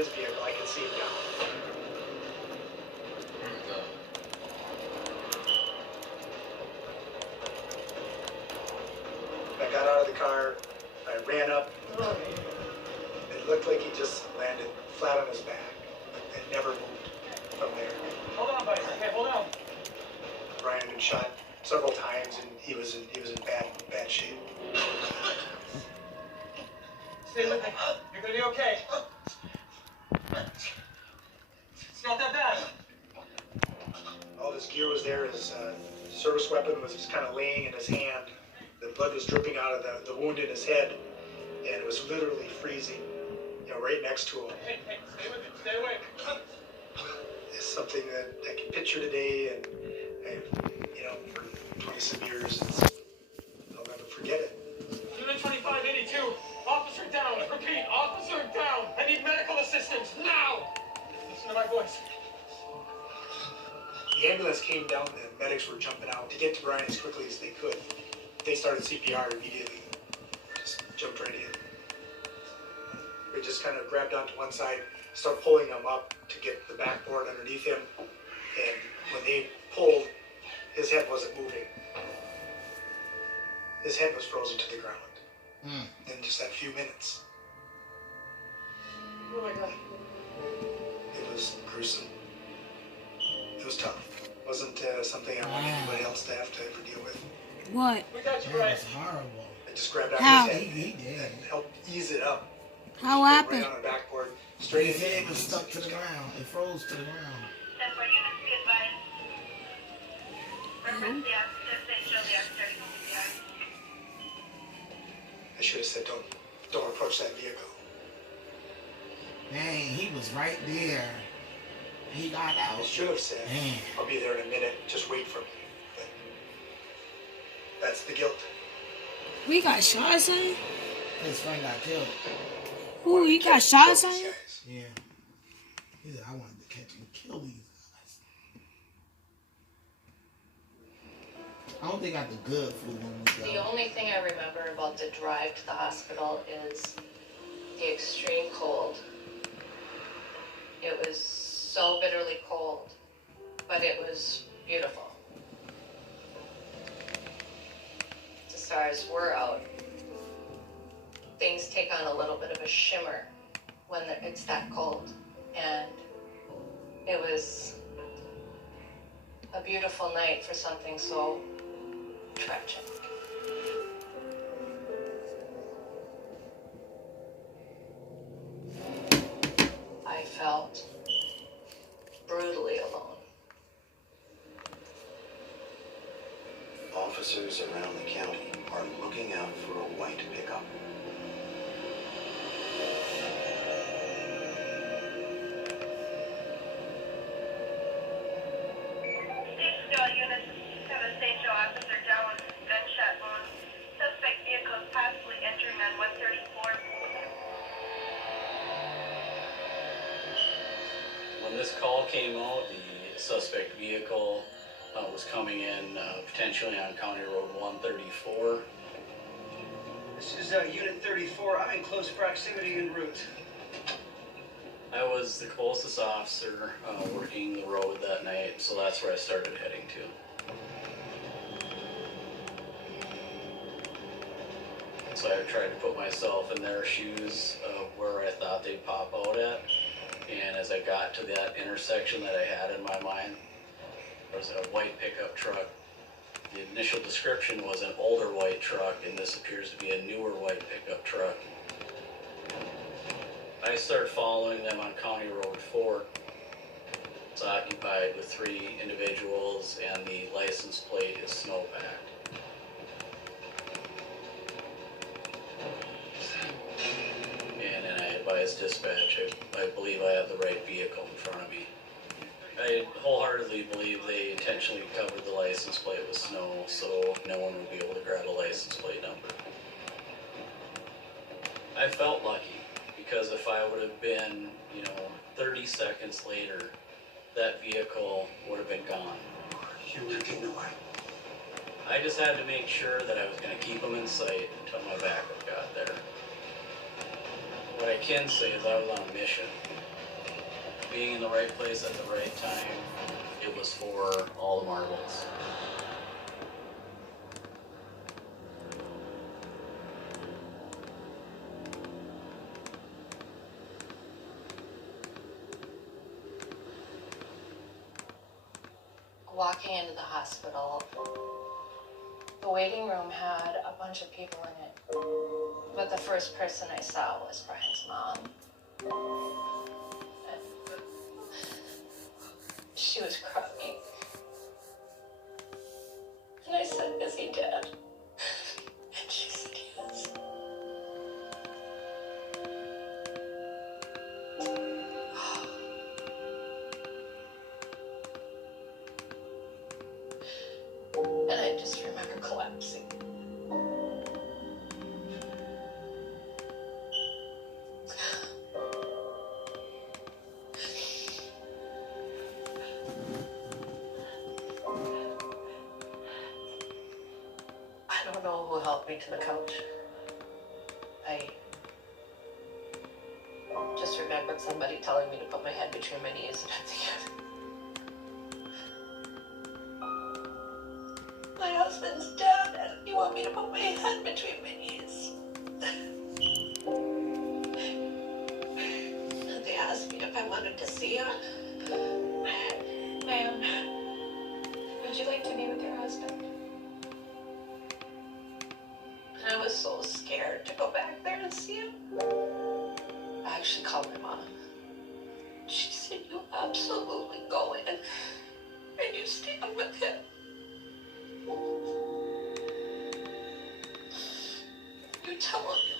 his vehicle. I could see him down. Here we go. I got out of the car. I ran up. It looked like he just landed flat on his back and never moved from there. Hold on, buddy. Okay, hold on. Brian had been shot several times, and he was in bad shape. Stay with me. You're gonna be okay. It's not that bad. All his gear was there. His service weapon was just kind of laying in his hand. The blood was dripping out of the wound in his head, and it was literally freezing, right next to him. Hey, stay with me. Stay awake. It's something that I can picture today, and for 20-some years, I'll never forget it. Unit 2582. Officer down. Repeat, officer down. I need medical assistance now. Listen to my voice. The ambulance came down, the medics were jumping out to get to Brian as quickly as they could. They started CPR immediately. Just jumped right in. We just kind of grabbed onto one side, started pulling him up to get the backboard underneath him. And when they pulled, his head wasn't moving. His head was frozen to the ground in just that few minutes. Oh my God. It was gruesome. It was tough. It wasn't something I want anybody else to have to ever deal with. What? We got you, That Brian. was horrible. I just grabbed out How? his head He did. and helped ease it up. How Right happened? on the backboard, straight His into the head was ambulance. stuck to the ground. It froze to the ground. Then for units be advised. Reference the accident, they show the accident CPR. I should have said, don't approach that vehicle. Dang, he was right there. He got I out. should have said, Man. I'll be there in a minute, just wait for me. But that's the guilt. We got shot or something? His friend got killed. Ooh, he got shot or Kill these something? guys. Yeah. He said, I wanted to catch and kill these guys. I don't think I got the good food when we The go. only thing I remember about the drive to the hospital is the extreme cold. It was so bitterly cold, but it was beautiful. The stars were out. Things take on a little bit of a shimmer when it's that cold. And it was a beautiful night for something so tragic. I felt brutally alone. Officers around the county are looking out for a white pickup. Statesville units have a St. Joe officer down with gunshot wound. Suspect vehicle is possibly entering on 134. When this call came out, the suspect vehicle was coming in potentially on County Road 134. This is Unit 34. I'm in close proximity en route. I was the closest officer working the road that night, so that's where I started heading to. So I tried to put myself in their shoes where I thought they'd pop out at. And as I got to that intersection that I had in my mind, there was a white pickup truck. The initial description was an older white truck, and this appears to be a newer white pickup truck. I started following them on County Road 4. It's occupied with 3 individuals, and the license plate is snowpacked. And then I advised dispatch, I believe I have the right vehicle in front of me. I wholeheartedly believe they intentionally covered the license plate with snow so no one would be able to grab a license plate number. I felt lucky because if I would have been, 30 seconds later, that vehicle would have been gone. You would have been away. I just had to make sure that I was going to keep them in sight until my backup got there. What I can say is I was on a mission. being in the right place at the right time, it was for all the marbles. Walking into the hospital, the waiting room had a bunch of people in it, but the first person I saw was Brian's mom. And she was crying. And I said, "Is he dead?" And she said, "Yes." And I just remember collapsing. I don't know who helped me to the couch. I just remembered somebody telling me to put my head between my knees, and at the end, my husband's dead, and you want me to put my head between my knees. And they asked me if I wanted to see him. Ma'am, would you like to be with your husband? And I was so scared to go back there and see him. I actually called my mom. She said, "You absolutely go in and you stand with him. You tell him